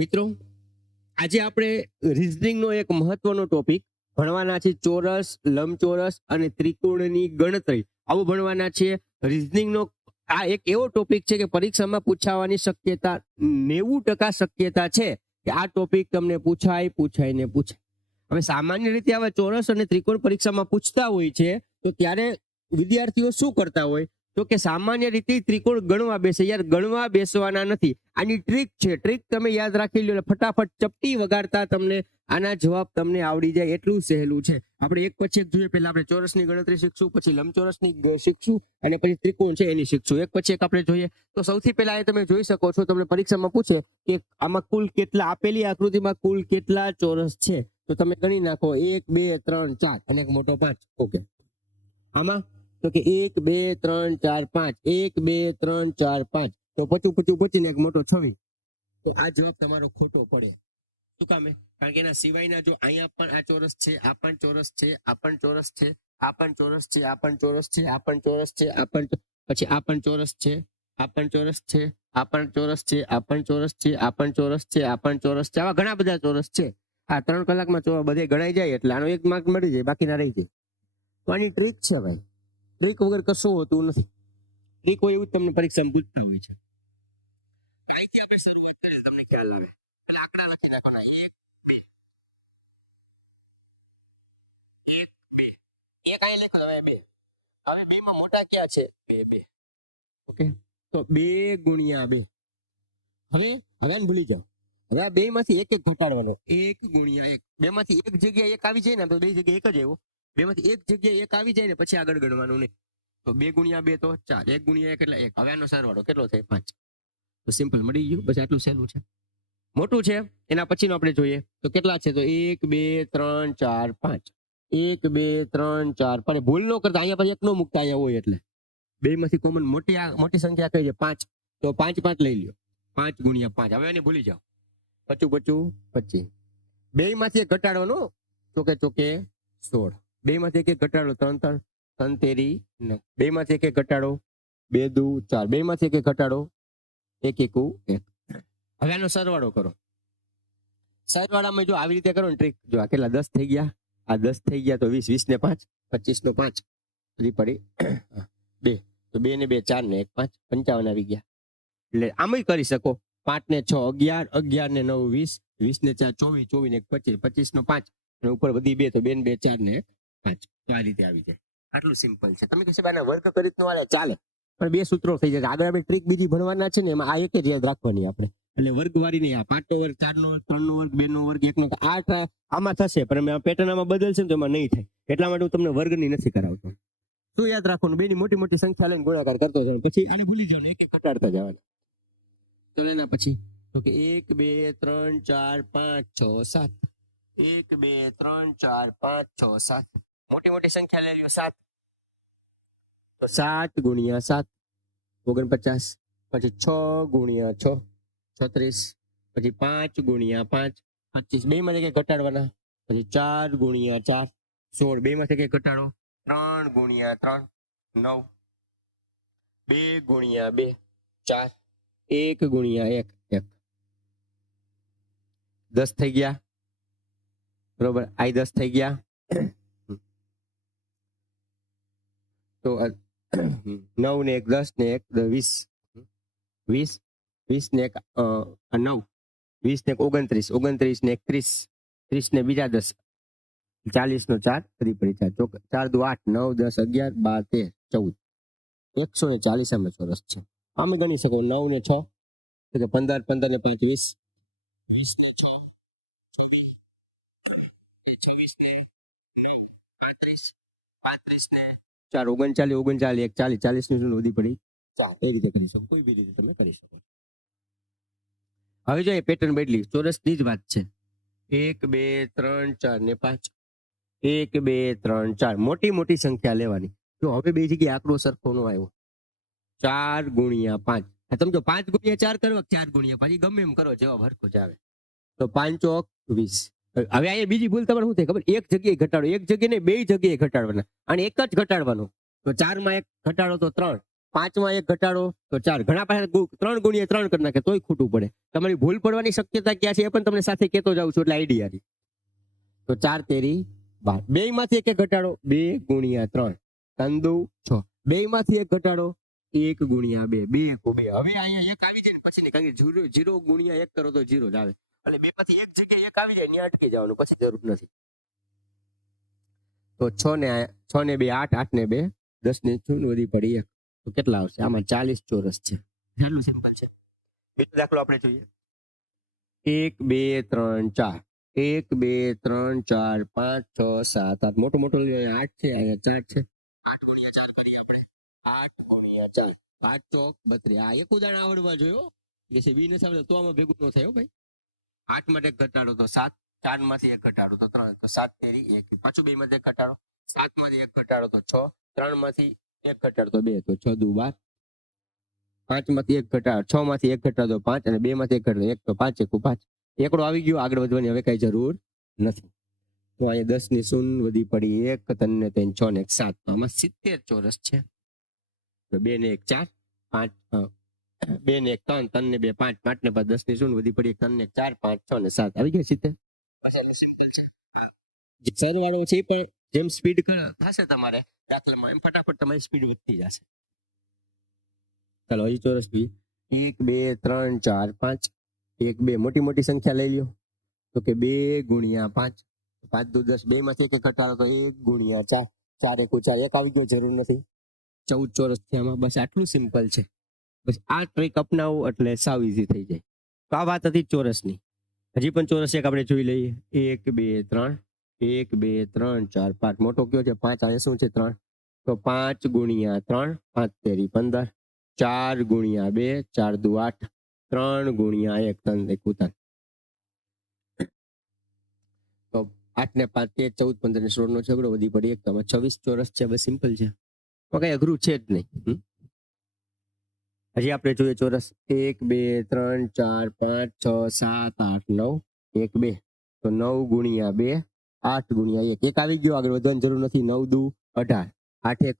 મિત્રો આજે આપણે રીઝનિંગનો એક મહત્વનો ટોપિક ભણવાના છે ચોરસ લંબચોરસ અને ત્રિકોણની ગણતરી આવું ભણવાના છે રીઝનિંગનો આ એક એવો ટોપિક છે કે પરીક્ષામાં પૂછાવાની શક્યતા 90% શક્યતા છે કે આ ટોપિક તમને પૂછાય હવે સામાન્ય રીતે આવા ચોરસ અને ત્રિકોણ પરીક્ષામાં પૂછતા હોય છે તો ત્યારે વિદ્યાર્થીઓ શું કરતા હોય તો કે સામાન્ય રીતે ત્રિકોણ ગણવા બેસે યાર ગણવા બેસવાના નથી આની ટ્રીક તમે યાદ રાખી લો ફટાફટ ચપટી વગાડતા તમને આના જવાબ તમને આવડી જાય એટલું સહેલું છે આપણે એક પછી એક જોઈએ પહેલા આપણે ચોરસની ગણતરી શીખશું પછી લંબચોરસની શીખશું અને પછી ત્રિકોણ છે એની શીખશું એક પછી એક આપણે જોઈએ તો સૌથી પહેલા એ તમે જોઈ શકો છો તમને પરીક્ષામાં પૂછે કે આમાં કુલ કેટલા આપેલી આકૃતિમાં કુલ કેટલા ચોરસ છે તો તમે ગણી નાખો 1 2 3 4 અને એક મોટો 5 ઓકે આમાં તો કે 1 2 3 4 5 1 2 3 4 5 તો પચીને એક મોટો 26 તો આ જવાબ તમારો ખોટો પડે શું કામે કારણ કે એના સિવાયના જો અહીંયા પણ આ ચોરસ છે આ પણ ચોરસ છે આ પણ ચોરસ છે આ પણ ચોરસ છે આ પણ ચોરસ છે આ પણ ચોરસ છે આ પણ પછી આ પણ ચોરસ છે આ પણ ચોરસ છે આ પણ ચોરસ છે આ પણ ચોરસ છે આ પણ ચોરસ છે આ પણ ચોરસ છે આવા ઘણા બધા ચોરસ છે આ 3 કલાકમાં બધે ગણાઈ જાય એટલે આનો 1 માર્ક મળી જાય બાકીના રહી જાય તો આની ટ્રીક છે ભાઈ ટ્રીક વગર કશું હોતું નથી ટ્રીક હોય એવું તમને પરીક્ષામાં પૂછતા હોય છે અહીંથી આપણે શરૂઆત કરીએ તમને ખ્યાલ આવે એટલે આંકડા લખી નાખવાના 1 2 1 2 એક અહીં લખો હવે 2 માં મોટા ક્યાં છે 2 ઓકે તો 2 ગુણ્યા 2 હવે આને ભૂલી જાઓ હવે આ 2 માંથી એક ઘટાડવાનો 1 ગુણ્યા 1 2 માંથી એક જગ્યાએ એક આવી જાય ને તો 2 જગ્યાએ એક જ આવ્યો 2 માંથી એક જગ્યાએ એક આવી જાય ને પછી આગળ ગણવાનું નહીં તો 2 ગુણ્યા 2 તો 4 1 ગુણ્યા 1 એટલે 1 હવે આનો સરવાળો કેટલો થાય 5 તો સિમ્પલ મળી ગયું બસ આટલું સહેલું છે મોટું છે એના પછીનો આપણે જોઈએ તો કેટલા છે તો 1 2 3 4 5 1 2 3 4 5 ભૂલ ન કરતા અહીંયા પછી એક નો મુકતા અહીંયા હોય એટલે 2 માંથી કોમન મોટી સંખ્યા કઈ છે 5 તો 5 લઈ લ્યો 5 ગુણ્યા 5 હવે એને ભૂલી જાઓ 25 2 માંથી એક ઘટાડવાનો ચોકે 16 2 માંથી એક ઘટાડો 3 તેરી 9 2 માંથી એક ઘટાડો 2 દુ 4 2 માંથી એક ઘટાડો 1 1 1 હવે આનો સરવાળો કરો સરવાળામાં જો આવી રીતે કરો ને ટ્રીક જો આ કેટલા 10 થઈ ગયા આ 10 થઈ ગયા તો 20 20 ને 5 25 નો 5 ફરી પડી 2 તો 2 ને 2 4 ને 1 5 55 આવી ગયા એટલે આમય કરી શકો 5 ને 6 11 11 ને 9 20 20 ને 4 24 24 ને 1 25 25 નો 5 અને ઉપર બધી 2 તો 2 ને 2 4 ને 5 તો આ રીતે આવી જાય આટલું સિમ્પલ છે તમે કહેશો આના વર્ગ કરી નો આલે ચાલે પણ 2 સૂત્રો થઈ જાય આગળ આપણે ટ્રીક બીજી ભણવાના છે ને એમાં આ એક જ યાદ રાખવાની આપણે એટલે વર્ગવાળી નહીં આ 5 નો વર્ગ 4 નો વર્ગ 3 નો વર્ગ 2 નો વર્ગ 1 નો 8 આમાં થશે પણ પેટર્ન આમાં બદલશે ને તો એમાં નહીં થાય એટલા માટે હું તમને વર્ગની નથી કરાવતો શું યાદ રાખવાનું બેની મોટી સંખ્યા લઈને ગુણાકાર કરતો જવાનું પછી આને ભૂલી જવાનું એક ઘટાડતા જવાનું ચલો એના પછી તો કે 1 2 3 4 5 6 7 1 2 3 4 5 6 7 મોટી સંખ્યા લઈ લ્યો 7 તો 7 ગુણ્યા 7 49 પછી 6 ગુણ્યા 6 36 પછી 5 ગુણ્યા 5 25 બે માંથી કઈ ઘટાડવાના પછી 4 ગુણ્યા 4 16 બે માંથી કઈ ઘટાડો 3 ગુણ્યા 3 9 2 ગુણ્યા 2 4 1 ગુણ્યા 1 1 10 થઈ ગયા બરોબર આ 10 થઈ ગયા તો 9 ને 1 10 ને 1 20 20 ને 1 9 20 ને 29 29 ને 30 30 ને બીજા 10 40 નો 4 ફરી પડી 4 4 દુ 8 9 10 11 12 13 14 140 આમાં ચોરસ છે આમે ગણી શકો 9 ને 6 તો 15 15 ને 5 20 20 ને 6 26 ને 35 35 ને 4 39 39 1 40 40 ની વધી પડી 4 એ રીતે કરી શકો કોઈ બી રીતે તમે કરી શકો હવે જો એ પેટર્ન બદલી ચોરસની જ વાત છે 1 2 3 4 ને 5 1 2 3 4 મોટી સંખ્યા લેવાની જો હવે બે જગ્યાએ આંકડો સરખો નો આવ્યો 4 ગુણ્યા 5 તમે જો 5 ગુણ્યા 4 કરો 4 ગુણ્યા 5 ગમે એમ કરો જવાબ હરખો જ આવે તો 5 ચોક 20 હવે અહીંયા બીજી ભૂલ તમારે શું થાય ખબર એક જગ્યાએ ઘટાડો એક જગ્યાએ ને બે જગ્યાએ ઘટાડવાના અને એક જ ઘટાડવાનો તો 4 માં 1 ઘટાડો તો 3 પાંચમાં એક ઘટાડો તો 4. ઘણા પાસે 3 ગુણ્યા 3 કરી નાખે તોય ખોટું પડે. તમારી ભૂલ પડવાની શક્યતા ક્યાં છે એ પણ તમને સાથે કહેતો જાઉં છું એટલે આઈડિયા રહી. તો 4 તેરી 12. બે માંથી એક ઘટાડો 2 ગુણ્યા 3 3 દુ 6. બે માંથી એક ઘટાડો 1 ગુણ્યા 2 2 હવે અહીંયા એક આવી જાય ને પછી કારણ કે 0 ગુણ્યા 1 કરો તો 0 જ આવે એટલે બે માંથી એક જગ્યાએ એક આવી જાય ત્યાં અટકી જવાનું પછી જરૂર નથી. તો 6 ને 2 8 8 ને 2 10 ને 6 વધી પડી 1 તો કેટલા આવશે? આમાં 40 ચોરસ છે. એટલું સિમ્પલ છે. બીજો દાખલો આપણે જોઈએ. 1 2 3 4 1 2 3 4 5 6 7 8 મોટો 8 છે અહીંયા 4 છે. 8 ગુણ્યા 4 કરીએ આપણે. 8 ગુણ્યા 4 5 ચોક 32. આ એક ઉદાહરણ આવડવા જોયો કે છે 20 નથી આવડતું તો આમાં ભેગું ન થાય ભાઈ. 8 માટે ઘટાડો તો 7, 4 માંથી એક ઘટાડો તો 3 તો 7 તેરી 1. પાછું 2 માંથી એક ઘટાડો 7 માંથી એક ઘટાડો તો 6, 3 માંથી એક ઘટાડો તો 2 તો 6 દુ 12. 5 માંથી એક ઘટાડો 6 માંથી એક ઘટાડો 5 અને 2 માંથી એક ઘટાડો 1 તો 5 1 5. એકડો આવી ગયો. આગળ વધવાની હવે કઈ જરૂર નથી. તો અહીંયા 10 ની શૂન્ય વધી પડી 1 3 ને 3 6 ને 1 7 તો આમાં 70 ચોરસ છે. તો 2 ને 1 4 5 2 ને 1 3 3 ને 2 5 5 ને 5 10 ની શૂન્ય વધી પડી 3 ને 1 4 5 6 ને 7 આવી ગયા 70. જે સરવાળો છે એ પણ જેમ સ્પીડ થશે તમારે દાખલામાં એમ ફટાફટ તમારી સ્પીડ વધતી જશે. ચાલો અહીં ચોરસ બી 1 2 3 4 5 1 2 મોટી સંખ્યા લઈ લ્યો તો કે 2 ગુણ્યા 5 5 દુ 10 2 માંથી એક ઘટાડો તો 1 ગુણ્યા 4 4 1 4 એક આવી ગયો જરૂર નથી. 14 ચોરસ છે આમાં. બસ આટલું સિમ્પલ છે. બસ આ ટ્રીક અપનાવો એટલે સાવ ઈઝી થઈ જાય. તો આ વાત હતી ચોરસની. હજી પણ ચોરસ એક આપણે જોઈ લઈએ. 1 2 3 1 2 3 4 5 મોટો કયો છે 5 આ શું છે 3 તો 5 ગુણ્યા 3 5 તેરી 15 4 ગુણ્યા 2 4 દુ 8 3 ગુણ્યા 1 3 1 ઉતાર તો 8 ને 5 13 14 15 ને 16 નો ઝઘડો વધી પડી 1 તો 26 ચોરસ છે. બસ સિમ્પલ છે. કઈ અઘરું છે જ નહીં. હજી આપણે જોઈએ ચોરસ 1 2 3 4 5 6 7 8 9 1 2 તો 9 ગુણ્યા 2 8 ગુણ્યા 1 એક આવી ગયો. આગળ વધવાની જરૂર નથી. 9 દુ 18 8 1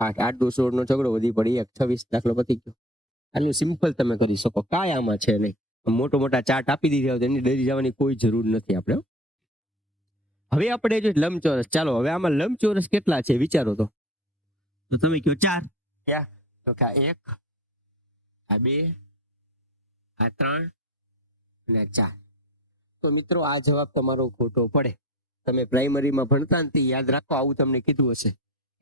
8 8 દુ 16 નો ઝઘડો વધી પડી 1 26 દાખલો પતી ગયો. આટલું સિમ્પલ તમે કરી શકો. કાંઈ આમાં છે નહીં. મોટા ચાર્ટ આપી દીધા હોય એની ડરી જવાની કોઈ જરૂર નથી આપણે. હવે આપણે જો લંબચોરસ. ચાલો હવે આમાં લંબચોરસ કેટલા છે વિચારો તો તમે કહો 4 ક્યાં તો કે 1 આ 2 આ 3 અને 4. તો મિત્રો આ જવાબ તમારો ખોટો પડે. તમે પ્રાઇમરીમાં ભણતા ને યાદ રાખો આવું તમને કીધું હશે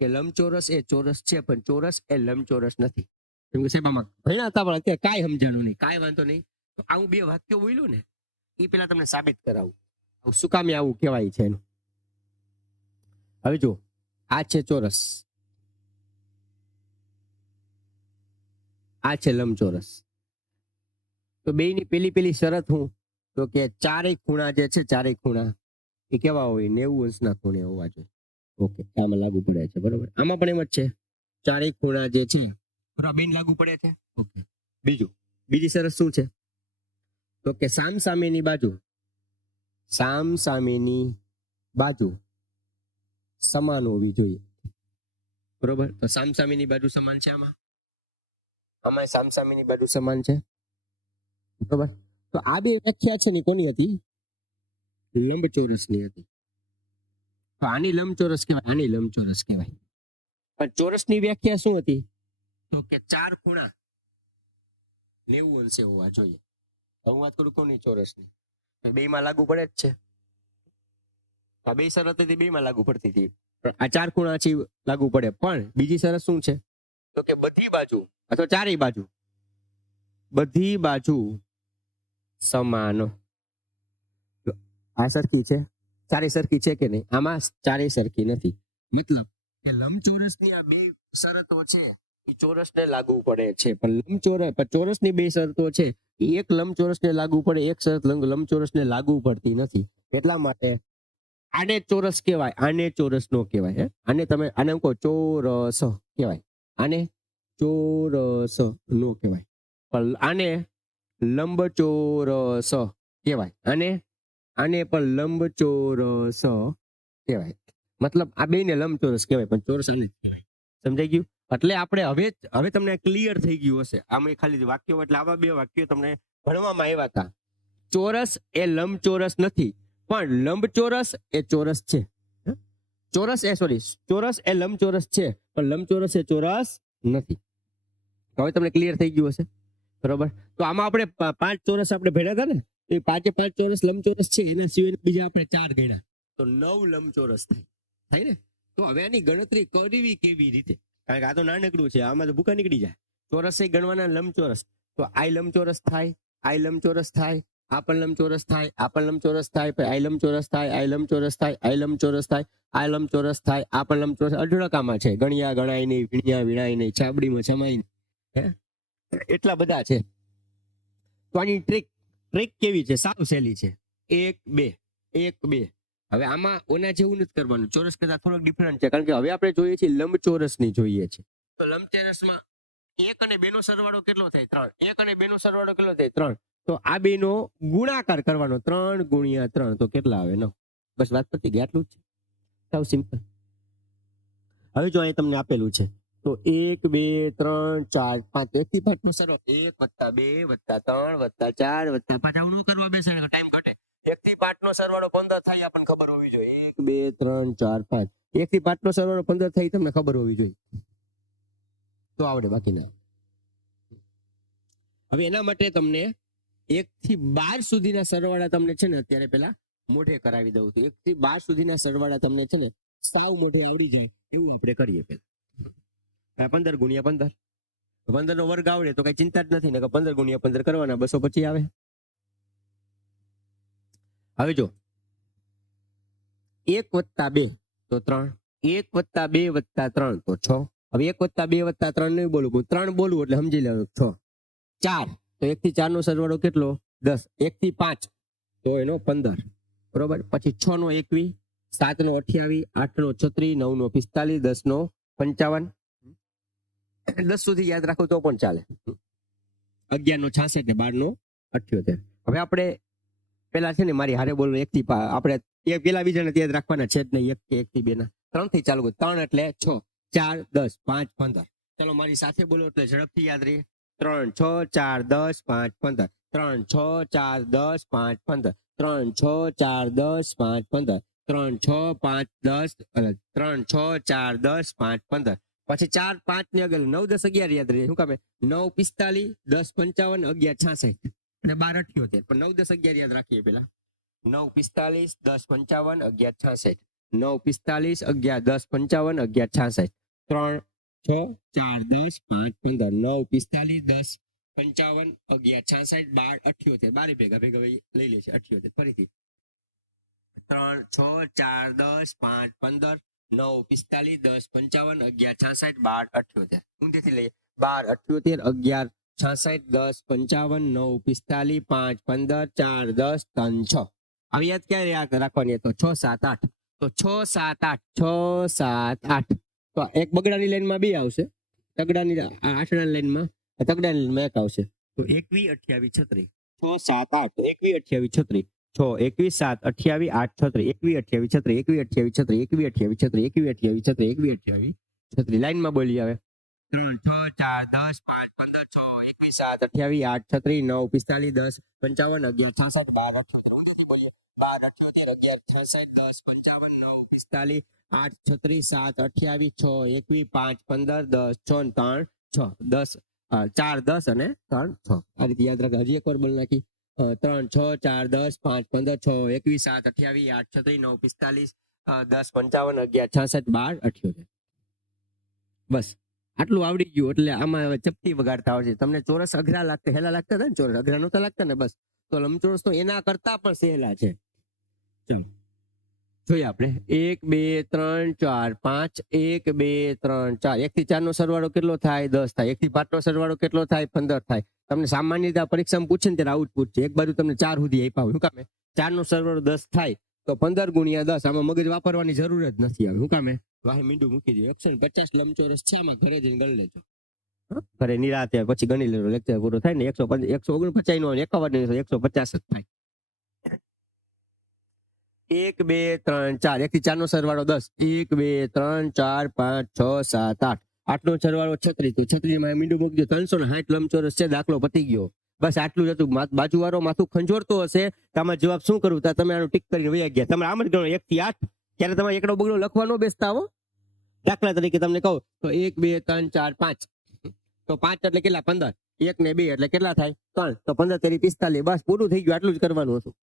કે લંબચોરસ એ ચોરસ છે પણ ચોરસ એ લંબચોરસ નથી. કેમ કે સાહેબ આમાં ભણ્યા હતા પણ અત્યારે કાંઈ સમજાણું નહીં. કાંઈ વાંધો નહીં. તો આવું 2 વાક્યો બોલ્યું ને એ પેલા તમને સાબિત કરાવું શું કામે આવું કહેવાય છે એનું. હવે જો આ છે ચોરસ, આ છે લંબચોરસ. તો બેયની પેલી શરત હું તો કે ચારેય ખૂણા જે છે ચારેય ખૂણા એ કેવા હોય 90 અંશના ખૂણે હોવા જોઈએ. ઓકે આમાં લાગુ પડે છે બરોબર. આમાં પણ એમ જ છે ચારેય ખૂણા જે છે બેન લાગુ પડે છે. ઓકે બીજી શરત શું છે તો કે સામસામેની બાજુ સમાન હોવી જોઈએ. બરોબર. તો સામસામેની બાજુ સમાન છે. આમાં સામસામેની બાજુ સમાન છે. બરોબર. તો આ 2 વ્યાખ્યા છે ને કોની હતી? લંબચોરસની હતી. તો આની લંબચોરસ કહેવાય, આની લંબચોરસ કહેવાય. પણ ચોરસની વ્યાખ્યા શું હતી તો કે 4 ખૂણા 90 અંશે હોવા જોઈએ. હું વાત કરું કોની? ચોરસની. બેમાં લાગુ પડે જ છે. આ 2 શરત હતી, બેમાં લાગુ પડતી હતી. આ 4 ખૂણા છે લાગુ પડે. પણ બીજી શરત શું છે તો કે બધી બાજુ અથવા ચારેય બાજુ બધી બાજુ સમાન. આ સરખી છે, ચારે સરખી છે કે નહીં? આમાં ચારે સરખી નથી. મતલબ કે લંબચોરસની આ 2 શરતો છે એ ચોરસને લાગુ પડે છે. પણ ચોરસની 2 શરતો છે એ એક લંબચોરસને લાગુ પડે, એક શરત લંબચોરસને લાગુ પડતી નથી. એટલા માટે આને ચોરસ કહેવાય, આને ચોરસ નો કહેવાય. આને કહો ચોરસ કહેવાય, આને ચોરસ નો કહેવાય. પણ આને લંબચોરસ કહેવાય, આને પણ લંબચોરસ કહેવાય. મતલબ આ બેને લંબચોરસ કહેવાય પણ ચોરસ આને જ કહેવાય. સમજાઈ ગયું? એટલે આપણે હવે તમને ક્લિયર થઈ ગયું હશે. આમાં ખાલી વાક્યો એટલે આવા બે વાક્યો તમને ભણવામાં આવ્યા હતા. ચોરસ એ લંબચોરસ નથી, પણ લંબચોરસ એ ચોરસ છે. ચોરસ એ લંબચોરસ છે, પણ લંબચોરસ એ ચોરસ નથી. હવે તમને ક્લિયર થઈ ગયું હશે, બરોબર? તો આમાં આપણે 5 ચોરસ આપણે ભેળા હતા ને, એ 5 ચોરસ લંબચોરસ છે, એના સિવાય બીજા આપણે 4 ગણ્યા તો 9 લંબચોરસ થાય ને. તો હવે આની ગણતરી કરવી કેવી રીતે? કારણ કે આ તો નાનકડું છે, આમાં તો ભૂકા નીકળી જાય. ચોરસ એ ગણવાના લંબચોરસ, તો આ લંબચોરસ થાય, આ લંબચોરસ થાય, આ પણ લંબચોરસ થાય, આ પણ લંબચોરસ થાય, પછી આ લંબચોરસ થાય, આ લંબચોરસ થાય, આ લંબચોરસ થાય, આ લંબચોરસ થાય, આ પણ લંબચોરસ. અઢળકામાં છે, ગણ્યા ગણાય નહીં, વીણ્યા વીણાય નહીં, ચાબડીમાં છમાય નહીં, એટલા બધા છે. તો આની ટ્રીક કેવી છે? સાવ સહેલી છે. 1 2 1 2. હવે આમાં ઓના જેવું નથી કરવાનું, ચોરસ કરતા થોડોક ડિફરન્ટ છે, કારણ કે હવે આપણે જોઈએ છીએ લંબચોરસ ની જોઈએ છે. તો લંબચોરસમાં 1 અને 2 નો સરવાળો કેટલો થાય? 3. 1 અને 2 નો સરવાળો કેટલો થાય? 3. તો આ બે નો ગુણાકાર કરવાનો, 3 ગુણ્યા 3 તો કેટલા આવે? 9. બસ વાત પતી ગઈ, આટલું જ છે, સાવ સિમ્પલ. હવે જો અહીં તમને આપેલું છે, તો 1 2 3 4 5, 1 થી 5 નો સરવાળો 1 + 2 + 3 + 4 + 5. આવું ન કરવા બેસે, ટાઈમ ઘટે. 1 થી 5 નો સરવાળો 15 થાય, આપણને ખબર હોવી જોઈએ. 1 2 3 4 5, 1 થી 5 નો સરવાળો 15 થાય, તમને ખબર હોવી જોઈએ, તો આવડે, બાકી ના. હવે એના માટે તમને 1 થી 12 સુધીના સરવાળા તમને છે ને અત્યારે પેલા મોઢે કરાવી દઉં. તો 1 થી 12 સુધીના સરવાળા તમને છે ને સાવ મોઢે આવડી જાય એવું આપણે કરીએ. પેલા 15 ગુણ્યા 15, 15 નો વર્ગ આવડે તો કઈ ચિંતા જ નથી ને, 15 ગુણ્યા 15 કરવાના, 225 આવે. હવે જો 1 + 2 તો 3, 1 + 2 + 3 તો 6. હવે 1 + 2 + 3 નહીં બોલું, 3 બોલું એટલે સમજી લેવાનું 6. 4 તો 1 થી 4 નો સરવાળો કેટલો? 10. 1 થી 5 તો એનો 15, બરોબર. પછી 6 નો 21, 7 નો 28, 8 નો 36, 9 નો 45, 10 નો 55. 10 સુધી યાદ રાખો તો પણ ચાલે. 11 નો 66 ને 12 નો 78. હવે આપણે પેલા છે ને મારી હારે બોલવું 1 થી આપણે એ પેલા બીજાને યાદ રાખવાના છે જ નહીં. 1 કે 1 થી 2 ના 3 થી ચાલુ. 3 એટલે 6, 4 10 5 15. ચલો મારી સાથે બોલો એટલે ઝડપથી યાદ રહે. 3 6 4 10 5 15. 3 6 4 10 5 15. 3 6 4 10 5 15. 3 6 5 10 3 6 4 10 5 15. પછી 4 5 ને આગળ 9 10 11 યાદ રહે. શું કામે? 9 45, 10 55, 11 66 અને 12 78. પણ 9 10 11 યાદ રાખીએ પેલા. 9 45, 10 55, 11 66. 9 45, 11 10 55, 11 66. 3 6 4 10 5 15. 9 45, 10 55, 11 66, 12 78. 12 ભેગા લઈ લે છે 78. ફરીથી 3 6 4 10 5 15, 9 45, 10 55, 11 66, 12 78. ઊંધેથી લઈએ 12 78, 11 66, 10 55, 9 45, 5 15, 4 10 3 6. હવે યાદ ક્યારે યાદ રાખવાની? તો 6 7 8. તો 6 7 8, 6 7 8. તો એક બગડાની લાઈનમાં 2 આવશે, તગડાની આઠડાની લાઈનમાં તગડાની લાઈનમાં 1 આવશે. તો 21 28 36. 6 7 8, 21 28 36. 6 21 7 28 8 36. 21 28 36, 21 28 36, 21 28 36, 21 28 36. લાઈનમાં બોલી આવે 3 6 4 10 5 15 6 21 7 28 8 36 9 45 10 55 11 66 12 78. બોલીએ 12 78 11 66 10 55 9 45 8 36 7 28 6 21 5 15 10 6 3 6 10 4 10 અને 3 6. આ રીતે યાદ રાખો. હજી એકવાર બોલ નાખી 3 6 4 10 5 15 6 21 7 28 8 36 9 45 10 55 11 66 12 78. બસ આટલું આવડી ગયું એટલે આમાં હવે ચપટી વગાડતા આવડે. તમને ચોરસ અઘરા લાગતા, હેલા લાગતા હતા ને, ચોરસ અઘરા નહોતા લાગતા ને? બસ તો લંબચોરસ તો એના કરતા પણ સહેલા છે. ચાલો જોઈએ આપણે 1 2 3 4 5. 1 2 3 4. 1 થી 4 નો સરવાળો કેટલો થાય? 10 થાય. 1 થી 5 નો સરવાળો કેટલો થાય? 15 થાય. તમને સામાન્ય રીતે પરીક્ષામાં પૂછે ને ત્યારે આવું જ પૂછશે. એક બાજુ તમને 4 સુધી આપ્યા હોય. શું કામે? 4 નો સરવાળો 10 થાય તો 15 ગુણ્યા 10. આમાં મગજ વાપરવાની જરૂર જ નથી આવે. શું કામે? વાહે મીંડું મૂકી દે. 150 લંબચોરસ છે, આમાં ઘરે જઈને ગણી લેજો. ઘરે નિરાતે પછી ગણી લેજો. લેક્ચર પૂરો થાય ને 149 નો 51 150 જ થાય. 1 2 3 4. 1 થી 4 નો સરવાળો 10. 1 2 3 4 5 6 7 8. 8નો સરવાળો 36, તો 36 માં મીંડું મૂકજો, 360 લંબચોરસ છે, દાખલો પતી ગયો. બસ આટલું જ હતું. બાજુવાળો માથું ખંજોરતો હશે તો આમાં જવાબ શું કરવું, તો તમે આનું ટીક કરીને વયા ગયા. તમે આમ જ ગણો 1 થી 8. ત્યારે તમારે એકડો બગડો લખવા ન બેસતા હો. દાખલા તરીકે તમને કહું તો 1 2 3 4 5, તો 5 એટલે કેટલા, 15. 1 ને 2 એટલે કેટલા થાય, 3. તો 15 તેરી 45. બસ પૂરું થઈ ગયું, આટલું જ કરવાનું હતું.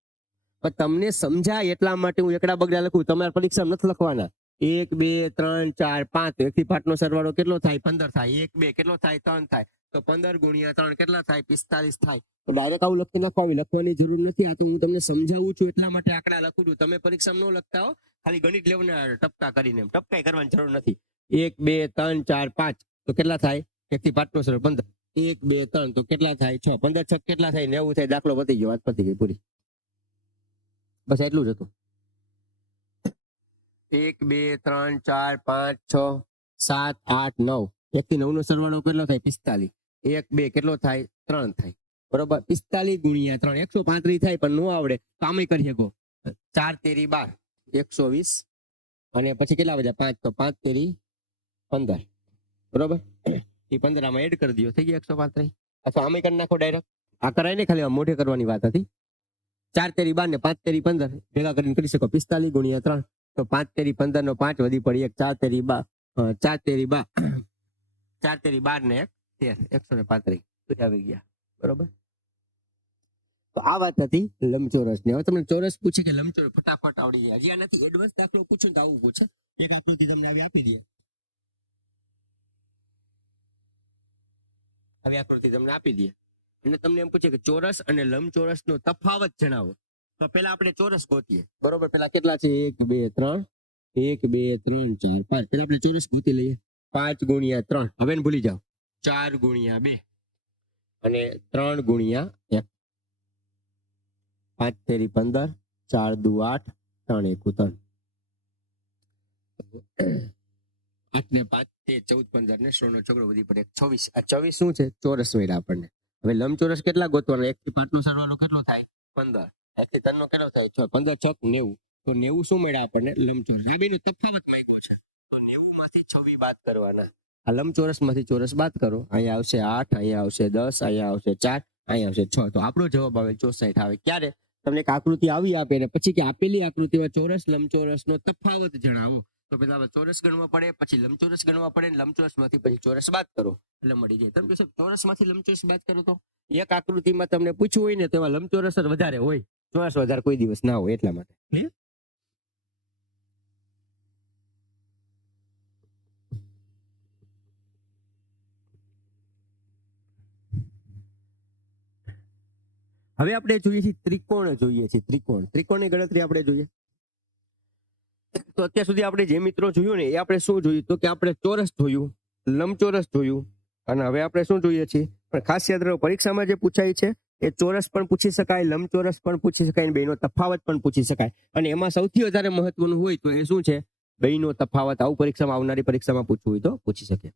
પણ તમને સમજાય એટલા માટે હું એકડા બગડા લખું, તમારા પરીક્ષામાં નથી લખવાના. 1 2 3 4 5, 1 થી 5 નો સરવાળો કેટલો થાય, 15 થાય. 1 2 કેટલો થાય, 3 થાય. તો 15 ગુણ્યા 3 કેટલા થાય, 45 થાય. તો ડાયરેક્ટ આવું લખી નાખો, આવી લખવાની જરૂર નથી. આ તો હું તમને સમજાવું છું એટલા માટે આંકડા લખું છું. તમે પરીક્ષામાં ન લખતા હો, ખાલી ગણિત લેવાના ટપકા કરીને. ટપકાઈ કરવાની જરૂર નથી. 1 2 3 4 5 તો કેટલા થાય, 1 થી 5 નો સરવાળો 15. 1 2 3 તો કેટલા થાય, 6. 15 6 કેટલા થાય, 90 થાય. દાખલો પતી ગયો, વાત પતી ગઈ પૂરી. બસ એટલું જ હતું. 1 2 3 4 5 6 7 8 9, 1 થી 9 નો સરવાળો કેટલો થાય, 45. 1 2 કેટલો થાય, 3 થાય. બરોબર. 45 ગુણ્યા 3 135 થાય. પણ નો આવડે તો આમે કરી શકો. 4 તેરી 12, 120. અને પછી કેટલા વધ્યા, 5. તો 5 તેરી 15. બરોબર. એ 15 આમાં એડ કરી દો, થઈ ગયા 135. અથવા આમે કરી નાખો ડાયરેક્ટ. આ કરાય ને, ખાલી મોઢે કરવાની વાત હતી. 4 તેરી 12 ને 5 તેરી 15 ભેગા કરીને કરી શકો. 45 ગુણ્યા 3 તો 5 તેરી 15 નો 5 વધી પડી 1. 4 તેરી 12, 4 તેરી 12, 4 તેરી 12 ને 1 13, 135 આવી ગયા. બરોબર. તો આ વાત હતી લંબચોરસ ની. હવે તમને ચોરસ પૂછી કે લંબચોરસ ફટાફટ આવડી જાય. હજી આનાથી એડવાન્સ દાખલો પૂછો તો આવું પૂછે. એક આકૃતિ તમને આવી આપી દે, આવી આકૃતિ તમને આપી દે અને તમને એમ પૂછે કે ચોરસ અને લંબચોરસ નો તફાવત જણાવો. તો પેલા આપણે ચોરસ ગોતીએ. બરોબર. પેલા કેટલા છે, 1 2 3, 1 2 3 4 5. પેલા આપણે ચોરસ ગોતી લઈએ. 5 ગુણ્યા 3, હવે ભૂલી જાઓ. 4 ગુણ્યા 2 અને 3 ગુણ્યા 1. 5 તેરી 15, 4 દુ 8, 3 એકુ 3. 8 ને 5 તે 14 15 ને 16 નો છોકરો વધી પડે 26. આ 24 શું છે, ચોરસ મળ્યા આપણને. હવે લંબચોરસ કેટલા ગોતવાના, 1 થી 5 નો સરવાળો કેટલો થાય, 15. 1 થી 3 નો કેટલો થાય, 6. 15 6 90. તો 90 શું મળ્યા આપણને, લંબચોરસ. આ બેનો તફાવત માંગ્યો છે, તો 90 માંથી 26 બાદ કરવાના. આ લંબચોરસ માંથી ચોરસ બાદ કરો. અહીંયા આવશે 8, અહીંયા આવશે 10, અહીંયા આવશે 4, અહીંયા આવશે 6. તો આપણો જવાબ આવે 64 આવે. ક્યારે તમને એક આકૃતિ આવી આપે ને પછી કે આપેલી આકૃતિમાં ચોરસ લંબચોરસ નો તફાવત જણાવો. તો પેલા ચોરસ ગણવા પડે, પછી લંબચોરસ ગણવા પડે, લંબચોરસ માંથી પછી ચોરસ બાદ કરો એટલે મળી જાય. તમે કહેશો ચોરસ માંથી લંબચોરસ બાદ કરો તો એક આકૃતિમાં તમને પૂછવું હોય ને તેમાં લંબચોરસ જ વધારે હોય, ચોરસ વધારે કોઈ દિવસ ના હોય, એટલા માટે. ક્લિયર? હવે આપણે જોઈએ છીએ ત્રિકોણ, જોઈએ છીએ ત્રિકોણ. ત્રિકોણની ગણતરી આપણે જોઈએ. તો અત્યાર સુધી આપણે જે મિત્રો જોયું ને એ આપણે શું જોયું, તો કે આપણે ચોરસ જોયું, લંબચોરસ જોયું, અને હવે આપણે શું જોઈએ છીએ. પણ ખાસ યાદ રાખો, પરીક્ષામાં જે પૂછાય છે એ ચોરસ પણ પૂછી શકાય, લંબચોરસ પણ પૂછી શકાય, અને બેનો તફાવત પણ પૂછી શકાય. અને એમાં સૌથી વધારે મહત્વનું હોય તો એ શું છે, બેનો તફાવત. આવું પરીક્ષામાં, આવનારી પરીક્ષામાં પૂછવું હોય તો પૂછી શકે.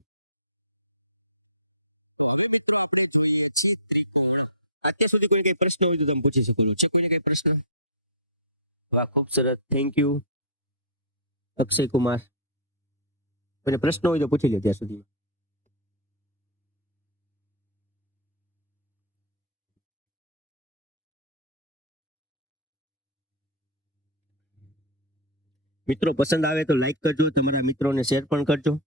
અત્યાર સુધી કોઈ કઈ પ્રશ્ન હોય તો તમે પૂછી શકો છો. કોઈને કઈ પ્રશ્ન? વાહ, ખૂબ સરસ, થેન્ક યુ અક્ષય કુમાર. કોઈને પ્રશ્ન હોય તો પૂછી લો ત્યાં સુધી. મિત્રો પસંદ આવે તો લાઈક કરજો, તમારા મિત્રોને શેર પણ કરજો.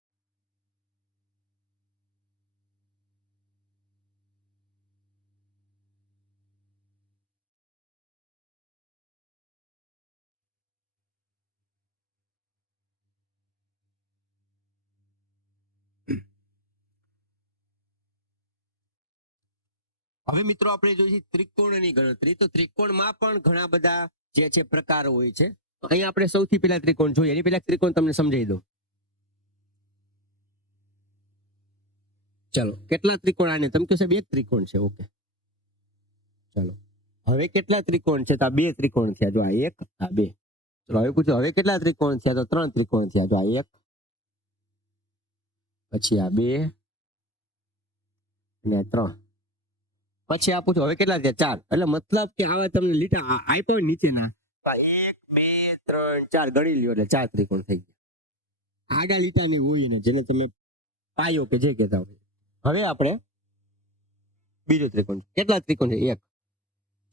હવે મિત્રો આપણે જોઈએ ત્રિકોણની ગણતરી. તો ત્રિકોણમાં પણ ઘણા બધા જે છે પ્રકારો હોય છે. અહીંયા આપણે સૌથી પહેલા ત્રિકોણ જોઈએ. એની પહેલા ત્રિકોણ તમને સમજાવી દઉં. ચાલો, કેટલા ત્રિકોણ આને તમે કહો સાહેબ એક ત્રિકોણ છે, ઓકે. ચાલો, હવે કેટલા ત્રિકોણ છે, તો આ બે ત્રિકોણ થયા. જો આ એક, આ બે. ચલો હવે પૂછો, હવે કેટલા ત્રિકોણ થયા, તો 3 ત્રિકોણ થયા. જો આ એક, પછી આ બે અને 3. પછી આ પૂછો હવે કેટલા થયા, 4. એટલે મતલબ કે આવા તમને લીટા આપ્યો નીચેના 1 2 3 4 ગણી લ્યો એટલે 4 ત્રિકોણ થઈ ગયા. આગા લીટાની હોય ને જેને તમે પાયો કે જે કહેતા હોય. હવે આપણે બીજો ત્રિકોણ, કેટલા ત્રિકોણ છે? એક.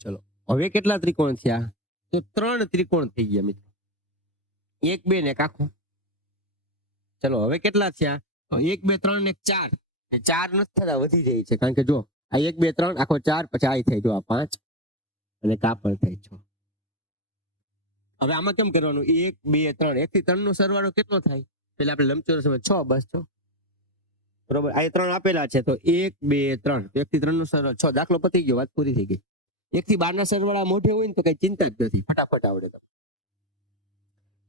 ચલો હવે કેટલા ત્રિકોણ થયા? તો 3 ત્રિકોણ થઈ ગયા મિત્રો. 1 2 ને એક આખો. ચલો હવે કેટલા થયા? તો 1 2 3 ને 4. 4 નથી થતા, વધી જાય છે, કારણ કે જો આ 1 2 3 આખો 4, પછી આ થાય જો આ 5 અને કા પણ થાય 6. હવે આમાં કેમ કરવાનું? 1 2 3, 1 થી 3 નો સરવાળો કેટલો થાય? પેલા આપણે લંબચોરસમાં 6, બસ 6. બરોબર, આ 3 આપેલા છે, તો 1 2 3, 1 થી 3 નો સરવાળો 6. દાખલો પતી ગયો, વાત પૂરી થઈ ગઈ. 1 થી 12 ના સરવાળા મોઢે હોય ને તો કઈ ચિંતા જ નથી, ફટાફટ આવડે તમને.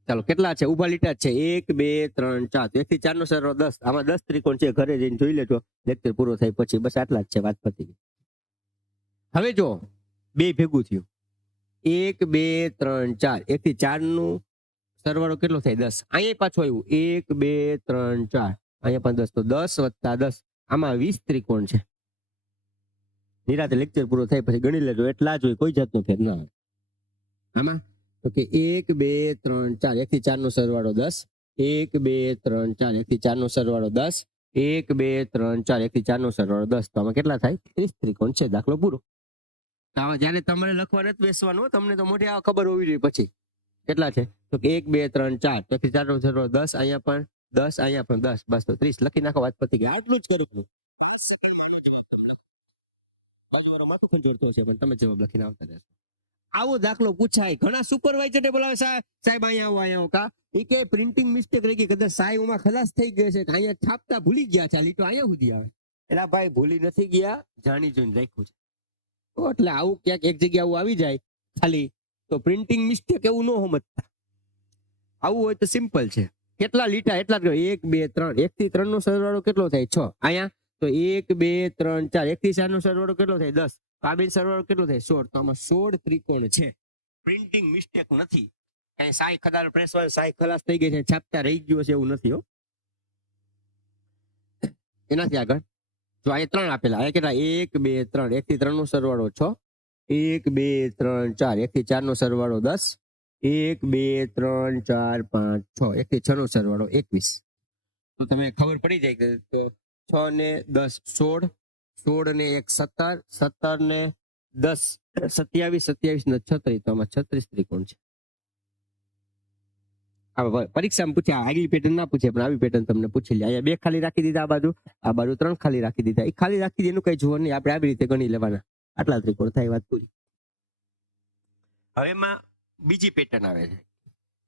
ચાલો કેટલા છે? ઉભા લીટા છે 1 2 3 4. 1 થી 4 નો સરવાળો 10. આમાં 10 ત્રિકોણ છે, ઘરે જઈને જોઈ લેજો લેક્ચર પૂરો થાય પછી. બસ આટલા જ છે, વાત પતી ગઈ. હવે જો બે ભેગું થયું 1 2 3 4. 1 થી 4 નું સરવાળો કેટલો થાય? 10. અહીંયા પાછું આવ્યું 1 2 3 4, અહીંયા પણ 10. તો 10 વત્તા 10, આમાં 20 ત્રિકોણ છે. નિરાતે લેક્ચર પૂરો થાય પછી ગણી લેજો, એટલા જ હોય, કોઈ જાતનો ફેર ના આવે આમાં. તો કે 1 2 3 4, 1 થી 4 નો સરવાળો 10. 1 2 3 4, 1 થી 4 નો સરવાળો 10. 1 2 3 4, 1 થી 4 નો સરવાળો 10. તો આમાં કેટલા થાય? 30 ત્રિકોણ છે. દાખલો પૂરો. જયારે તમારે લખવા નથી બેસવાનું, તમને તો મોટી આ ખબર હોવી જોઈએ. પછી કેટલા છે? તો 1 2 3 4, 1 થી 4 નો સરવાળો 10, અહીંયા પણ 10, અહીંયા પણ 10. બસ તો 30 લખી નાખો, વાત પતી ગઈ. આટલું જ કરવું. માથું ખંજોરતો હશે પણ તમે જવાબ લખીને આવતા રહેશો. આવો દાખલો પૂછાય. ઘણા સુપરવાઇઝર બોલાવે, સાહેબ અહીંયા આવો, અહીંયા આવો. કા એ કે પ્રિન્ટિંગ મિસ્ટેક રહી ગઈ, કદાચ સાહેબ માં ખલાસ થઈ ગયો છે, અહીંયા છાપતા ભૂલી ગયા છે, લીટો અહીંયા સુધી આવે. એના ભાઈ ભૂલી નથી ગયા, જાણી જોઈને રાખ્યું છે. તો એટલે આવું ક્યાંક એક જગ્યા આવું આવી જાય ખાલી, તો પ્રિન્ટિંગ મિસ્ટેક એવું ન સમજતા. આવું હોય તો સિમ્પલ છે. કેટલા લીટા એટલા જ. 1 2 3, 1 થી 3 નો સરવાળો કેટલો થાય? 6. અહીંયા તો 1 2 3 4, 1 થી 4 નો સરવાળો કેટલો થાય? 10. તો આ બે સરવાળો કેટલો થાય? 16. તો આમાં 16 ત્રિકોણ છે. પ્રિન્ટિંગ મિસ્ટેક નથી. કઈ સાઈ ખદાર પ્રેસ વાળો સાઈ ખલાસ થઈ ગઈ છે, છાપતા રહી ગયો છે, એવું નથી હો. એનાથી આગળ જો અહીંયા 3 આપેલા, અહીંયા કેટલા? 1 2 3, 1 થી 3 નો સરવાળો 6. 1 2 3 4, 1 થી 4 નો સરવાળો 10. 1 2 3 4 5 6, 1 થી 6 નો સરવાળો 21. તો તમે ખબર પડી જાય કે તો 6 ને 10 16, 16 ને 1 17, 17 ને 10 27, 27 ને 36. તો આમાં 36 ત્રિકોણ છે. પરીક્ષામાં પૂછ્યા, આગલી પેટર્ન ના પૂછે પણ આવી પેટર્ન તમને પૂછી લે. અહીંયા 2 ખાલી રાખી દીધા, આ બાજુ 3 ખાલી રાખી દીધા. એ ખાલી રાખી દીધું, એનું કઈ જોવાનું નહીં, આપણે આવી રીતે ગણી લેવાના. આટલા ત્રિકોણ થાય, વાત પૂરી. હવે એમાં બીજી પેટર્ન આવે છે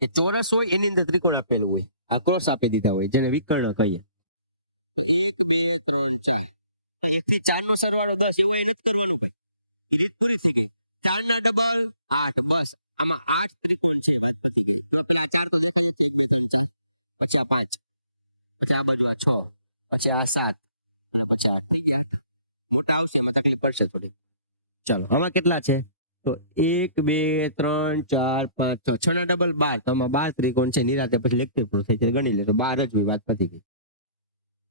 કે ચોરસ હોય એની અંદર ત્રિકોણ આપેલું હોય, આ ક્રોસ આપી દીધા હોય, જેને વિકર્ણ કહીએ. 1 2 3 4, 1 થી 4 નો સરવાળો 10, એવું એ નથી કરવાનું ભાઈ. રીત પૂરી થઈ ગઈ. 4 ના ડબલ 8, બસ આમાં 8 ત્રિકોણ છે, વાત પતી ગઈ. પેલા 4 તો પછી આ 5, પછી આ બાજુ આ 6, પછી આ 7 અને પછી આ 8 થઈ ગયા. મોટા આવશે એમાં તકલીફ પડશે થોડી. ચાલો આમાં કેટલા છે? તો 1 2 3 4 5 6, 6 ના ડબલ 12. તો આમાં 12 ત્રિકોણ છે. નિરાતે પછી લેક્ચર પૂરો થઈ જાય, ગણી લેજો. 12 જ હોય, વાત પતી ગઈ.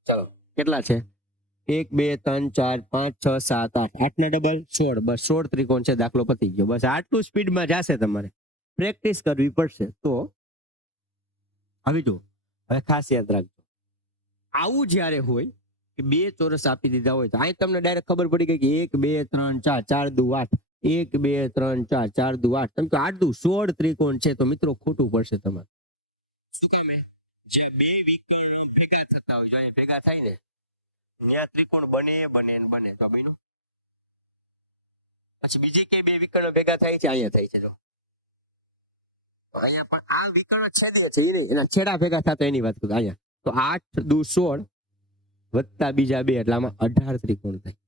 ચાલો કેટલા છે? 1 2 3 4 5 6 7 8, 8 ના ડબલ 16. બસ 16 ત્રિકોણ છે, દાખલો પતી ગયો. બસ આટલું સ્પીડમાં જશે, તમારે પ્રેક્ટિસ કરવી પડશે. તો હવે જો, હવે ખાસ યાદ રાખજો, આવું જ્યારે હોય કે 2 ચોરસ આપી દીધા હોય, તો અહીં તમને ડાયરેક્ટ ખબર પડી ગઈ કે 1 2 3 4, 4 દુ 8, 1 2 3 4, 4 દુ 8. તમે તો 8 દુ 16 ત્રિકોણ છે. તો મિત્રો ખોટું પડશે તમારે. શું કામે? જે 2 વિકર્ણ ભેગા થતા હોય, જો અહીંયા ભેગા થાય ને, ત્યાં ત્રિકોણ બને બને ને બને. તો બન્યું. પછી બીજી કે 2 વિકર્ણ ભેગા થાય છે, અહીંયા થાય છે. જો અહીંયા પણ આ વિકર્ણ છેદે છે, એના છેડા ભેગા થતા એની વાત કરું. અહીંયા તો 8 દુ 16 વત્તા બીજા 2, એટલે આમાં 18 ત્રિકોણ થાય.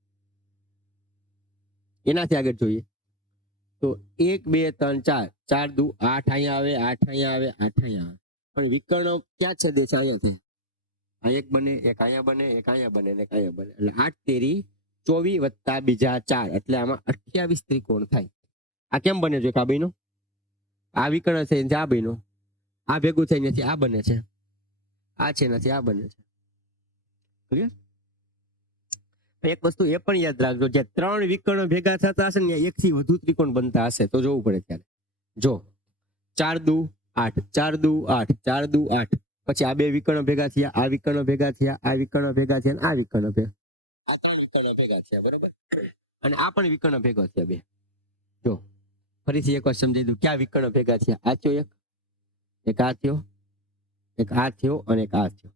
એનાથી આગળ જોઈએ તો 1 2 3 4, 4 દુ 8, અહીંયા આવે 8, અહીંયા આવે 8, અહીંયા આવે. પણ વિકર્ણ ક્યાં છેદે છે? અહીંયા થાય. આ એક બને, એક અહીંયા બને, એક અહીંયા બને, એક અહીંયા બને. એટલે 8 તેરી 24 વત્તા બીજા 4, એટલે આમાં 28 ત્રિકોણ થાય. આ કેમ બને છે? આ બેનો આ વિકર્ણ થઈને આ બેનો આ ભેગું થઈ નથી, આ બને છે. આ છે નથી, આ બને છે. ક્લિયર? એક વસ્તુ એ પણ યાદ રાખજો, જે 3 વિકર્ણ ભેગા થતા હશે ને, 1 થી વધુ ત્રિકોણ બનતા હશે, તો જોવું પડે ત્યારે. જો 4 દુ 8, 4 દુ 8, 4 દુ 8, પછી આ બે વિકર્ણ ભેગા થયા, આ વિકર્ણ ભેગા થયા, આ વિકર્ણ ભેગા થયા, અને આ વિકર્ણ ભેગા, આ ત્રણ વિકર્ણ ભેગા થયા, બરોબર. અને આ પણ વિકર્ણ ભેગા થયા બે. જો ફરીથી એક વાર સમજાવી દઉં, ક્યાં વિકર્ણ ભેગા થયા? આ થયો એક આ થયો, એક આ થયો, અને એક આ થયો.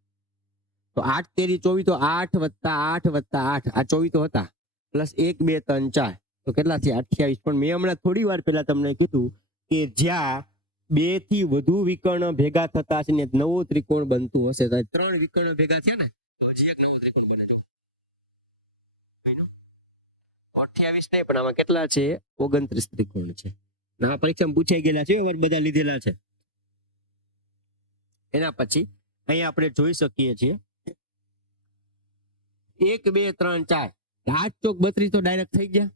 તો 8 તેરી 24, તો 8 + 8 + 8, આ 24 તો હતા, પ્લસ 1 2 3 4, તો કેટલા થયા? 28. પણ મેં હમણાં થોડી વાર પહેલા તમને કીધું કે જ્યાં 2 થી વધુ વિકર્ણ ભેગા થતા છે ને નવો ત્રિકોણ બનતું હશે, તો 3 વિકર્ણ ભેગા થયા ને તો હજી એક નવો ત્રિકોણ બને. જો 28 નહીં, પણ આમાં કેટલા છે? 29 ત્રિકોણ છે. આ પરીક્ષામાં પૂછાઈ ગયેલા છે, બધા લીધેલા છે. એના પછી અહીંયા આપણે જોઈ શકીએ છીએ 1 2 3 4, 8 ચોક 32 તો ડાયરેક્ટ થઈ ગયા.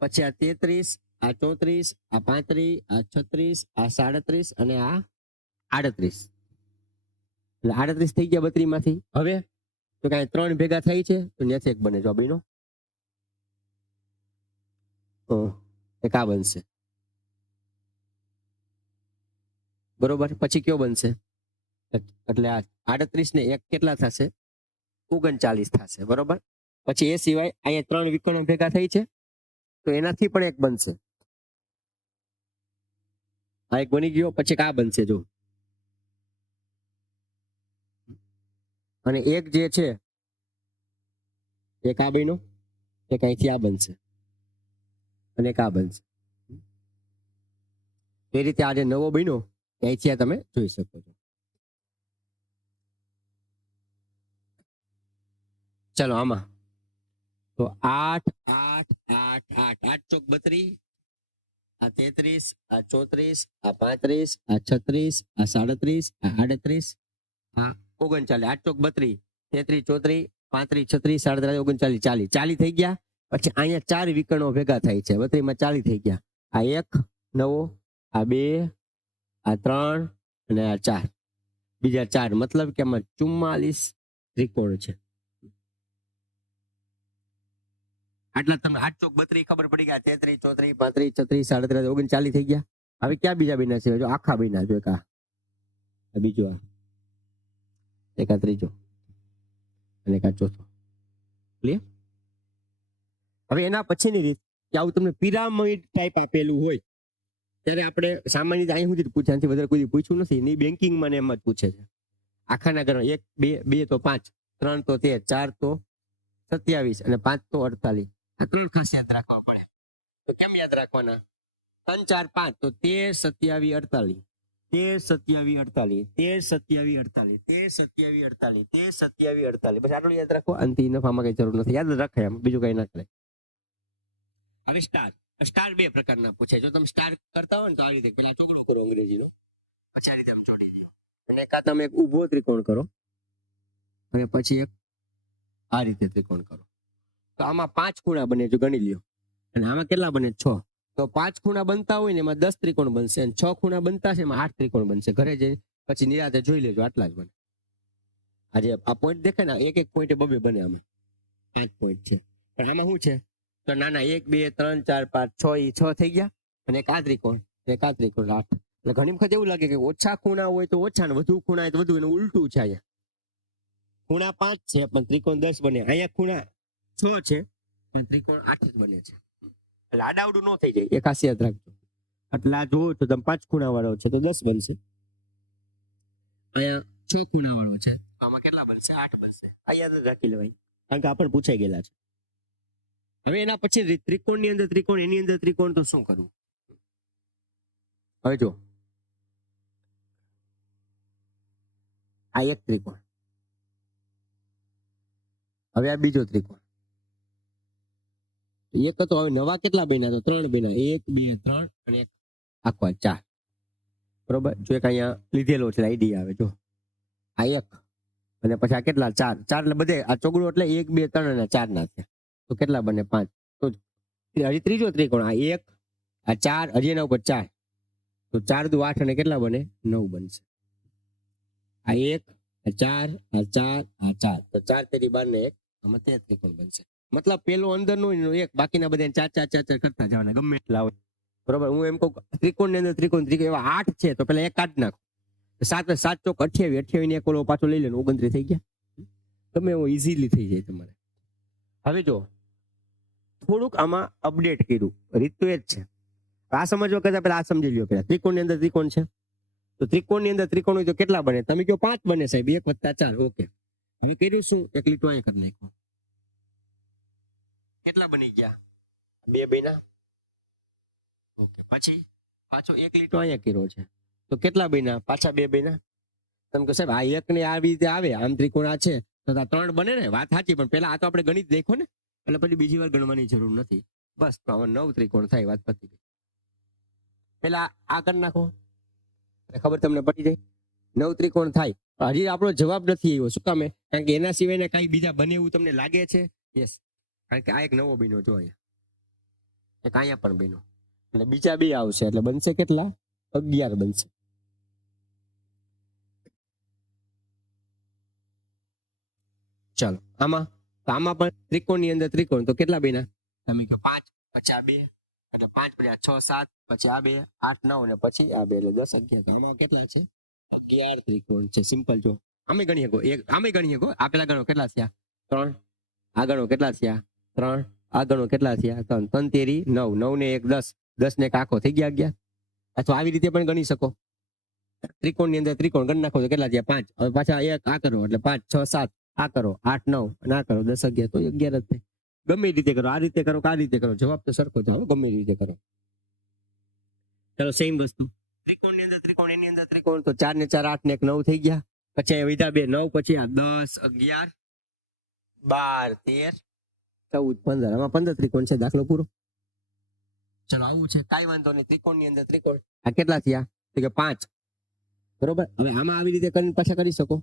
પછી આ 33, આ 34, આ 35, આ 36, આ 37 અને આ 38. એટલે 38 થઈ ગયા 32 માંથી. હવે તો કાંઈ 3 ભેગા થાય છે તો ત્યાંથી એક બને જોબડીનો. એક આ બનશે, બરોબર. પછી કયો બનશે? એટલે આ 38 ને 1 કેટલા થશે? 39 થશે, બરોબર. પછી એ સિવાય અહીંયા 3 વિકર્ણ ભેગા થઈ છે તો એનાથી પણ એક બનશે. આ એક બની ગયો. પછી આ બનશે, જો. અને એક જે છે એક આ બન્યો, એક અહીંથી આ બનશે, અને એક આ બનશે. એ રીતે આ જે નવો બન્યો અહીંથી આ તમે જોઈ શકો છો. ચલો આમાં તો 8 8 8 8, 8 ચોક 32, આ 33, આ 34, આ 35, આ 36, આ 37, આ 38, આ 39, 8 ચોક 32, 33, 34, 35, 36, 37, 39, 40, 40 થઈ ગયા. પછી અહીંયા 4 વિકર્ણો ભેગા થાય છે, 32 માં 40 થઈ ગયા. આ 1 નવો, આ 2, આ 3 અને આ 4, બીજા 4, મતલબ કે આમાં 44 ત્રિકોણ છે. આટલા તમે 8 ચોક 32 ખબર પડી ગયા. 33, 34, 35, 36, 37, 39 થઈ ગયા. હવે ક્યાં બીજા બન્યા છે? જો આખા બન્યા. જો એક આ બીજો, આ એક આ ત્રીજો અને એક આ ચોથો. ક્લિયર? હવે એના પછીની રીત કે આવું તમને પિરામિડ ટાઈપ આપેલું હોય ત્યારે આપણે સામાન્ય રીતે અહીં સુધી પૂછ્યા નથી, વધારે કોઈ પૂછ્યું નથી. ની બેન્કિંગમાં એમ જ પૂછે છે. આખાના ગણો 1 2 2 તો 5, 3 તો 13, 4 તો 27 અને 5 તો 48. આ 3 ખાસ યાદ રાખવા પડે. તો કેમ યાદ રાખવાના? 3 4 5 તો 13 27 48, 13 27 48, 13 27 48, 13 27 48, 13 27 48. બસ આટલું યાદ રાખો. અંતિ નફામાં કઈ જરૂર નથી, યાદ રાખે એમ, બીજું કઈ ના કરે. હવે સ્ટાર 2 પ્રકારના પૂછાય. જો તમે સ્ટાર કરતા હોય ને તો આ રીતે પેલા ચોકડો કરો અંગ્રેજીનો, પછી આ રીતે આમ જોડી દો, અને એકા તમે એક ઊભો ત્રિકોણ કરો અને પછી એક આ રીતે ત્રિકોણ કરો. તો આમાં 5 ખૂણા બને, જો ગણી લ્યો. અને આમાં કેટલા બને? 6. તો 5 ખૂણા બનતા હોય ને એમાં 10 ત્રિકોણ બનશે, અને 6 ખૂણા બનતા છે એમાં 8 ત્રિકોણ બનશે. ઘરે જઈને પછી નિરાતે જોઈ લેજો, આટલા જ બને. આજે આ પોઈન્ટ દેખાય ને, એક એક પોઈન્ટ બબે બને. આમાં 5 પોઈન્ટ છે, પણ આમાં શું છે? તો નાના 1 2 3 4 5 6, એ 6 થઈ ગયા. અને એક આ ત્રિકોણ, એક આ ત્રિકોણ, 8. એટલે ઘણી વખત એવું લાગે કે ઓછા ખૂણા હોય તો ઓછા ને વધુ ખૂણા હોય તો વધુ. એનું ઉલટું છે. અહીંયા ખૂણા 5 છે પણ ત્રિકોણ 10 બને. અહીંયા ખૂણા 6 છે પણ ત્રિકોણ 8 જ બને છે. એટલે આડાવડું ન થઈ જાય, એ ખાસ યાદ રાખજો. એટલે આ જોવો તો તમે 5 ખૂણા વાળો છે તો 10 બનશે. અહીંયા 6 ખૂણા વાળો છે, આમાં કેટલા બનશે? 8 બનશે. આ યાદ રાખી લેવાય, કારણ કે આ પણ પૂછાઈ ગયેલા છે. હવે એના પછી ત્રિકોણની અંદર ત્રિકોણ, એની અંદર ત્રિકોણ, તો શું કરવું? હવે જો આ એક ત્રિકોણ, હવે આ બીજો ત્રિકોણ. એક હતો, હવે નવા કેટલા બન્યા? તો 3 બન્યા. 1 2 3 અને એક આખો 4. બરોબર. જો એક અહીંયા લીધેલો છે, આઈડિયા આવે. જો આ 1 અને પછી આ કેટલા? 4. 4 એટલે બધે આ ચોગડો એટલે 1 2 3 અને 4 ના થયા. તો કેટલા બને? 5. તો હજી ત્રીજો ત્રિકોણ, આ 1 આ 4, હજી એના ઉપર 4. તો 4 દુ 8 અને કેટલા બને? 9 બનશે. આ 1 આ 4 આ 4 આ 4, તો 4 તેરી 12 ને 1, આમાં 13 ત્રિકોણ બનશે. મતલબ પેલો અંદરનો એક, બાકીના બધા 4 4 4 4 કરતા જવાના, ગમે એટલા હોય. બરોબર. હું એમ કહું ત્રિકોણ ની અંદર ત્રિકોણ એવા 8 છે તો પેલા એક કાઢી નાખો. 7 7 ચોક 28, 28 ને એક ઓલો પાછો લઈ લે 29 થઈ ગયા. તમે એવો ઇઝીલી થઈ જાય તમારે. હવે જો થોડુંક આમાં અપડેટ કર્યું, રીત તો એ જ છે. આ સમજવા કરતા પહેલા આ સમજી લ્યો. પહેલા ત્રિકોણની અંદર ત્રિકોણ છે, તો ત્રિકોણની અંદર ત્રિકોણ હોય તો કેટલા બને? તમે કહો 5 બને સાહેબ, 1 + 4. ઓકે, હવે કર્યું શું? એક લીટો અહીં કરી નાખ્યો. કેટલા બની ગયા? 2 બન્યા. ઓકે, પછી પાછો એક લીટો અહીંયા કર્યો છે, તો કેટલા બન્યા? પાછા 2 બન્યા. તમે કહો સાહેબ આ એક ને આવી રીતે આવે, આમ ત્રિકોણ આ છે તો આ 3 બને ને? વાત સાચી, પણ પેલા આ તો આપણે ગણિત દેખો ને, એટલે પછી બીજી વાર ગણવાની જરૂર નથી. બસ તો હવે 9 ત્રિકોણ થાય, વાત પતી ગઈ. પેલા આ કરી નાખો, ખબર તમને પડી જાય. 9 ત્રિકોણ થાય. હજી આપણો જવાબ નથી આવ્યો. શું કામે? કારણ કે એના સિવાયને કઈ બીજા બને એવું તમને લાગે છે? યસ, કારણ કે આ એક નવો બન્યો જો અહીંયા, એક અહીંયા પણ બન્યો, એટલે બીજા 2 આવશે, એટલે બનશે કેટલા? 11 બનશે. ચાલો આમાં પણ ત્રિકોણની અંદર ત્રિકોણ, તો કેટલા બન્યા? તમે કહો 5, પછી આ 2, એટલે 5 + 6 7, પછી આ 2 8 9, અને પછી આ 2, એટલે 10 11. તો આમાં કેટલા છે? 11 ત્રિકોણ છે. સિમ્પલ. જો આમે ગણી શકો, એક આમે ગણી શકો. આ પેલા ગણો કેટલા થયા? 3. આ ગણો કેટલા થયા? 3. આ ગણો કેટલા થયા? 3. 3 તેરી 9, 9 ને 1 10, 10 ને એક આખો થઈ ગયા 11. અથવા આવી રીતે પણ ગણી શકો. ત્રિકોણની અંદર ત્રિકોણ ગણી નાખો તો કેટલા થયા? 5. હવે પાછા એક આ કરો એટલે 5 6 7, આ કરો 8 9, અને આ કરો 10 11, તો 11 જ થાય. ગમે રીતે કરો, આ રીતે કરો કે આ રીતે કરો, જવાબ તો સરખો જ આવે. ગમે રીતે કરો. ચલો સેમ વસ્તુ, ત્રિકોણની અંદર ત્રિકોણ, એની અંદર ત્રિકોણ, તો 4 ને 4 8 ને 1 9 થઈ ગયા. પછી વધ્યા 2 9, પછી આ 10 11 12 13 14 15. આમાં 15 ત્રિકોણ છે. દાખલો પૂરો. ચલો આવું છે, કાંઈ વાંધો નહીં. ત્રિકોણની અંદર ત્રિકોણ, આ કેટલા થયા? તો કે 5. બરોબર. હવે આમાં આવી રીતે કરીને પાછા કરી શકો.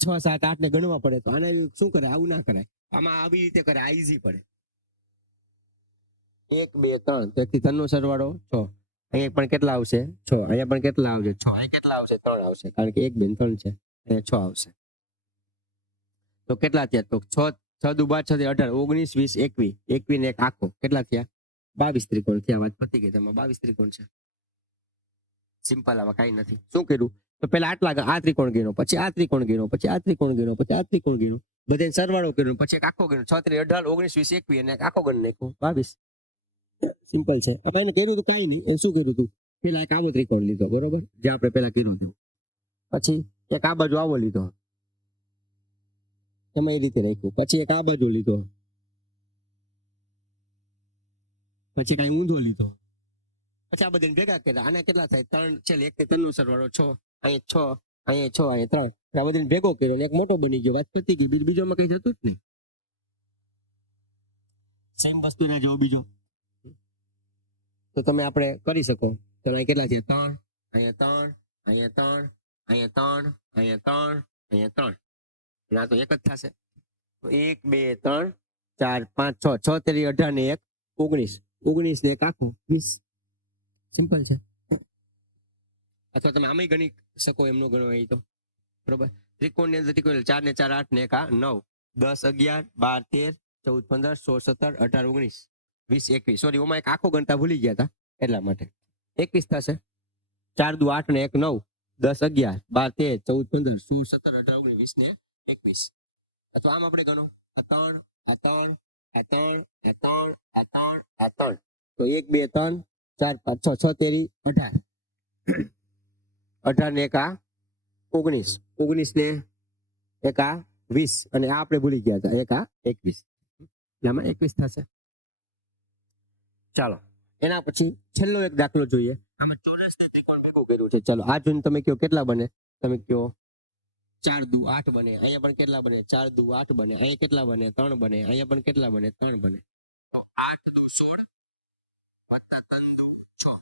6 7 8 ને ગણવા પડે, તો આને શું કરે? આવું ના કરાય. આમાં આવી રીતે કરે, આ ઈઝી પડે. 1 2 3, તો 1 થી 3 નો સરવાળો 6. અહીંયા પણ કેટલા આવશે? 6. અહીંયા પણ કેટલા આવશે? 6. અહીંયા કેટલા આવશે? 3 આવશે, કારણ કે 1 2 3 છે. અહીંયા 6 આવશે. તો કેટલા થયા? તો 6 6 દુ 12 6 18 19 20 21, 21 ને એક આખો, કેટલા થયા? 22 ત્રિકોણ થયા. વાત પતી ગઈ. તેમાં 22 ત્રિકોણ છે. સિમ્પલ. આમાં કઈ નથી. શું કર્યું? તો પેલા આટલા આ ત્રિકોણ ગણ્યો, પછી આ ત્રિકોણ ગણ્યો, પછી આ ત્રિકોણ ગણ્યો, પછી આ ત્રિકોણ ગણ્યો, બધાને સરવાળો કર્યો, પછી એક આખો ગણ્યો. 6 3 18 19 20 21, અને એક આખો ગણ નાખ્યો 22. સિમ્પલ છે. હવે એને કર્યું તો કઈ નહીં. એ શું કર્યું તું? પેલા એક આવો ત્રિકોણ લીધો, બરોબર, જે આપણે પેલા કર્યું હતું. પછી એક આ બાજુ આવો લીધો, એમાં એ રીતે રાખ્યું. પછી એક આ બાજુ લીધો, પછી કઈ ઊંધો લીધો, પછી આ બધાને ભેગા કર્યા. આના કેટલા થાય? 3 છે. 1 થી 3 નો સરવાળો 6, અહીંયા 6, અહીંયા 6, અહીંયા 3. આ બધાને ભેગો કર્યો, એક મોટો બની ગયો. વાત પતી ગઈ. બીજોમાં કઈ જતું જ નહીં. સેમ વસ્તુ ના જેવો બીજો તો તમે આપણે કરી શકો. તો અહીં કેટલા છે? 3, અહીંયા 3, અહીંયા 3, અહીંયા 3, અહીંયા 3, અહીંયા 3. ના તો એક જ થશે. 1 2 3 4 5 6, 6 તેરી 18 ને 1 19, 19 ને એક આખો 20. સિમ્પલ છે. અથવા તમે આમે ગણી શકો, એમનો ગણો અહીં તો બરોબર. ત્રિકોણ ની અંદર ત્રિકોણ, 4 ને 4 8 ને 1 9 10 11 12 13 14 15 16 17 18 19 20 21. સોરી, ઓમાં એક આખો ગણતા ભૂલી ગયા હતા, એટલા માટે 21 થશે. 4 દુ 8 ને 1 9 10 11 12 13 14 15 16 17 18 19 20 ને 21. અથવા આમ આપણે ગણો, આ 3 આ 3 આ 3 આ 3 આ 3 આ 3, તો 1 2 3 4 5 6 6 તેરી 18, 18 ને એક આ 19, 19 ને એક આ 20, અને આ આપણે ભૂલી ગયા હતા, એક આ 21. આમાં 21 થશે. ચાલો એના પછી છેલ્લો એક દાખલો જોઈએ. આમાં ચોરસ ને ત્રિકોણ ભેગું કર્યું છે. ચાલો આ જોઈને તમે કહો કેટલા બને? તમે કહો 4 દુ 8 બને. અહીંયા પણ કેટલા બને? 4 દુ 8 બને. અહીંયા કેટલા બને? 3 બને. અહીંયા પણ કેટલા બને? 3 બને. તો 8 દુ 16 વત્તા 3 દુ 6,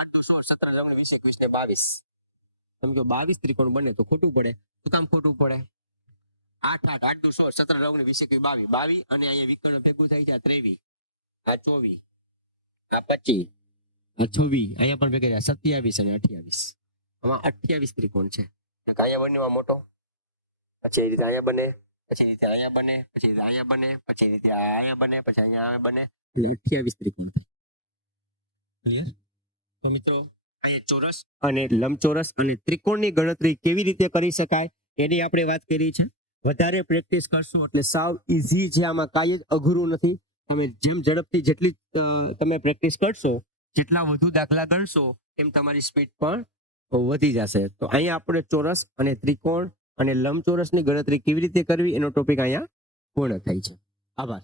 8 દુ 16 17 19 20 21 ને 22. તમે કહો 22 ત્રિકોણ બને, તો ખોટું પડે. શું કામ ખોટું પડે? 8 8 8 દુ 16 17 19 20 21 22, અને અહીંયા વિકર્ણ ભેગું થાય છે. આ 23, આ 24, આ 25, આ 26, અહીંયા પણ ભેગા 27 અને 28. આમાં 28 ત્રિકોણ છે. અહીંયા બન્યો મોટો, પછી એ રીતે અહીંયા બને, પછી રીતે અહીંયા બને, પછી રીતે અહીંયા બને, પછી રીતે અહીંયા બને, પછી અહીંયા બને, એટલે 28 ત્રિકોણ. ક્લિયર? તો મિત્રો અહીંયા ચોરસ અને લંબચોરસ અને ત્રિકોણની ગણતરી કેવી રીતે કરી શકાય એની આપણે વાત કરી છે. વધારે પ્રેક્ટિસ કરશો એટલે સાવ ઈઝી છે, આમાં કાંઈ જ અઘરું નથી. તમે જેમ ઝડપથી જેટલી તમે પ્રેક્ટિસ કરશો, જેટલા વધુ દાખલા ગણશો એમ તમારી સ્પીડ પણ વધી જશે. તો અહીંયા આપણે ચોરસ અને ત્રિકોણ અને લંબચોરસની ગણતરી કેવી રીતે કરવી એનો ટોપિક અહીંયા પૂર્ણ થાય છે. આભાર.